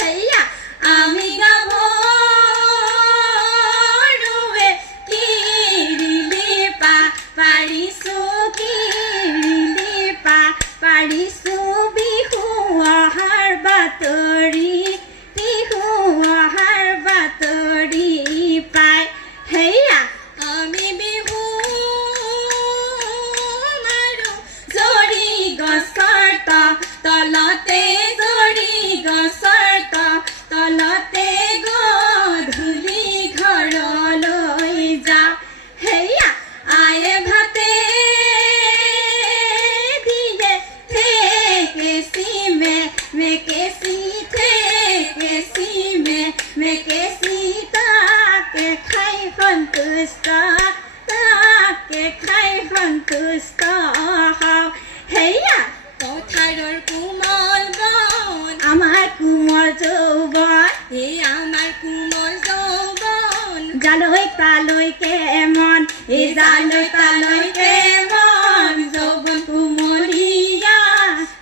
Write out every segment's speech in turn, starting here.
হেয়া আমি গাভৰুৱে কিৰিলি পাৰিছো কিৰিলি পাৰিছো বিহু অহাৰ বাতৰি বিহু অহাৰ বাতৰি পাই হেয়া আমি বিহু মাৰো জৰি গছৰ তলতে জৰি গছৰ তলতে গধূলি ঘৰলৈ যাওঁ হেয়া আয়ে ভাতে দিয়ে থেকেচি মেকেচি থেকেচি মেকেচি তাকে খাই সন্তুষ্ট তাকে খাই সন্তুষ্ট হওঁ হেয়া পথাৰৰ কোমল বন আমাৰ কোমল যৌৱন এই আমাৰ কোমল যৌৱন জালৈ তালৈকে মন এই জালৈ তালৈকে মন যৌৱন কোমলীয়া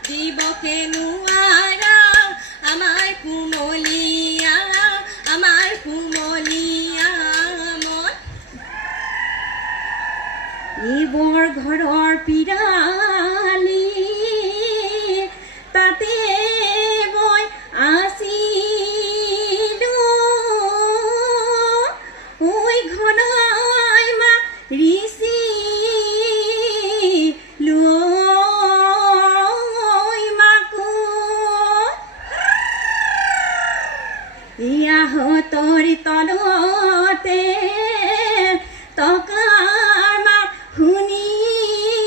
দিবকে নোৱাৰা আমাৰ কোমলীয়া মন এইবোৰ ঘৰৰ পিৰালি তাতে মই আছিলো ঐ ঘনাই মাৰিছিলো মাকো ইয়া হতৰি তলতে টকাৰ মাত শুনিলো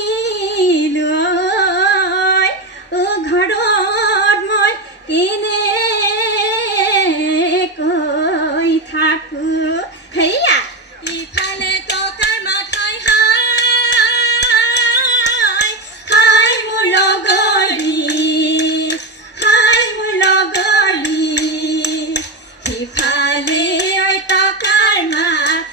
ঘৰত মই কেনেকৈ থাকো হেয়া ইফালে টকাৰ মাত হাই মোৰ লগৰী সিফালে টকাৰ মাত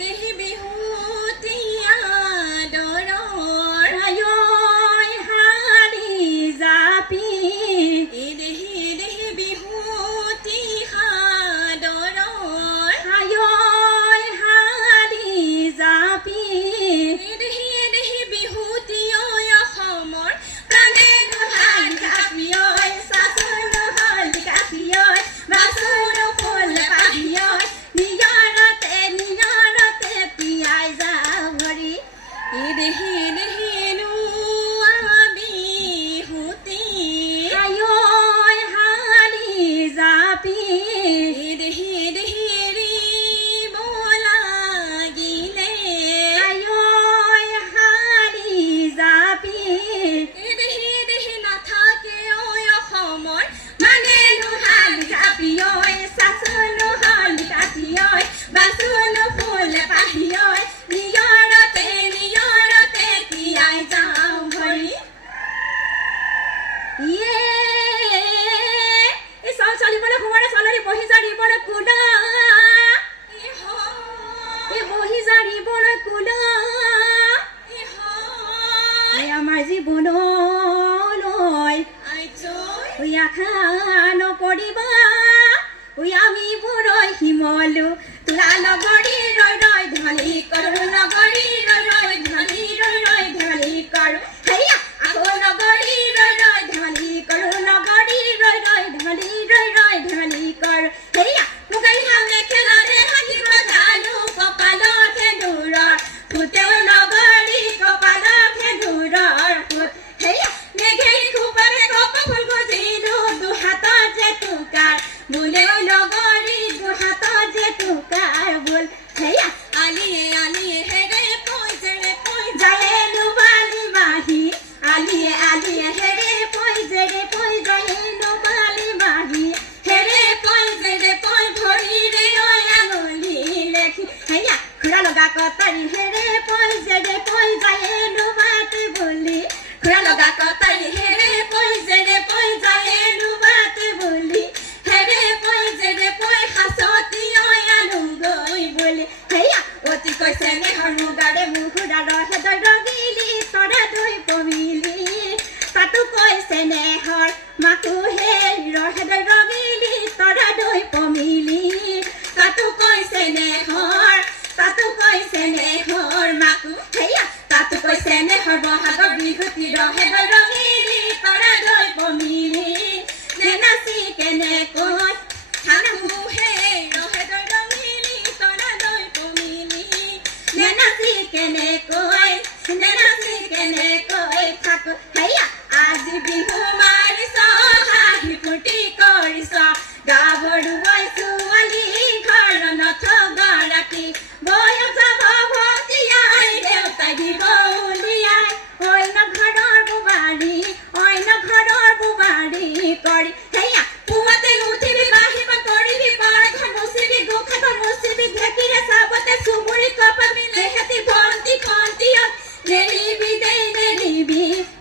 দেহি বিহুতীয়া দৰৰ আয়ৈ হালি জাপি দেহি বিহুতি সাদৰৰ আয়ৈ হালি জাপি দেহি বিহুতি অসমৰ প্ৰাণে দুহাল কাপিয়ৈ চাচোন হল কাপিয়ৈ বাচোন ফুল পাহিয়ৈ নিজৰতে তিয়াই যা ভৰি দেহি নো বিহুতি আয়ৈ হালি জাপি দেহি ৰিব লাগিলে আয়ৈ হালি জাপি দেহি নাথাকে অসমৰ মানে দুহাল কাপিয়ৈ চাচোন হল কাপিয়ৈ বাচোন ফুল পাহিয়ৈ নিজৰতে তিয়াই যাওঁ ভৰি চাউল চলিবলৈ সোমাৰে চলৰি বহি জাৰিবলৈ কুলা বহি জাৰিবলৈ কুলা আমাৰ জীৱনলৈ আশা নকৰিবা আমি বুঢ়ৈ শিমলো তোৰা নগৰী ৰৈ ৰৈ ঢলি কৰোঁ নগৰী ৰৈ ৰৈ ঢলি কৰোঁ হেয়া আকৌ নগৰী ৰৈ ৰৈ ঢলি কৰোঁ নগৰী ৰৈ ৰৈ ঢলি কৰোঁ হেয়া মুগাই হামে খেলাৰে হাঁহি বজালো কপালত সেন্দুৰৰ ফুটেও নগৰী কপালত সেন্দুৰৰ ফুট হেয়া মেঘেই খুবাৰে কপা ফুল গজিলো দুহাতৰ জেতুকাৰ বোলেও নগৰী দুহাতৰ জেতুকাৰ বোল হেয়া আলিয়ে হেৰে পই যায় নুবালি মাহি আলিয়ে হেৰে পই যায় নুবালি মাহি হেৰে পই ভৰিৰে আঙুলি লেখি হেয়া খুৰা লগা কটাৰী হেৰে পই যায় নুবাতি বুলি খুৰা লগা কটাৰী হেৰে পই যায় নুবাতি বুলি হেৰে পই সাচতি আনুগৈ বুলি হেয়া অতি কৈছে নেহৰ মুগাৰে মুহুৰাৰ হেদৰ ৰগিলি তৰা দৈ পমিলি তাতো কৈছে নেহৰ মাকো হে হেদৰ ৰগিলি তৰা দৈ পমিলি তাতো কৈছে নেহৰ মাকো হেয়া তাতো কৈছে নেহৰ বহাগৰ বিহুতি হেদৰ ৰগিলি তৰা দৈ পমিলি নেনাচি কেনেকৈ থাকো হে ৰহেদৰ ৰঙিলি তৰা দৈ পমিলি নেনাচি কেনেকৈ থাকো হেয়া আজি বিহু মাৰিছ হাঁহি ফূৰ্তি কৰিছ গাভৰুৱাই ছোৱালী ঘৰ নথগৰাকী বয়স যাব ভটিয়াই দেউতাই দিব উলিয়াই অন্য ঘৰৰ বোৱাৰী কৰি হেয়া পুৱাতে উঠিবি বাহিৰ কৰিবি পাৰঘৰ মুচিবি গোখাঘৰ মুচিবি ঢেকিৰে চাবতে চুবুৰি কপাবি লেহেতি ভন্তি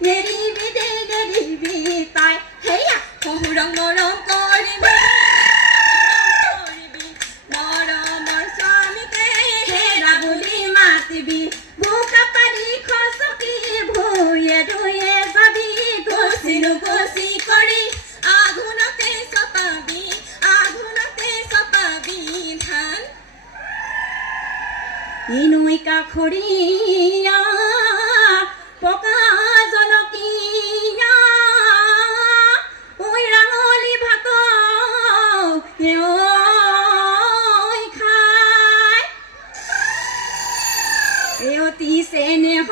নেৰিবি তাই হেয়া শহুৰক মৰম কৰিবি মৰমৰ স্বামীকে হেৰা বুলি মাতিবি বোকা পাৰি খচকি ভূঞে ধুয়ে যাবি গুচি কৰি আঘোণতে চপাবি ধান ইনুই কাষৰীয়া পকা জলকীয়া ঐ ৰাঙলী ভাত খাই অতি চেনেহ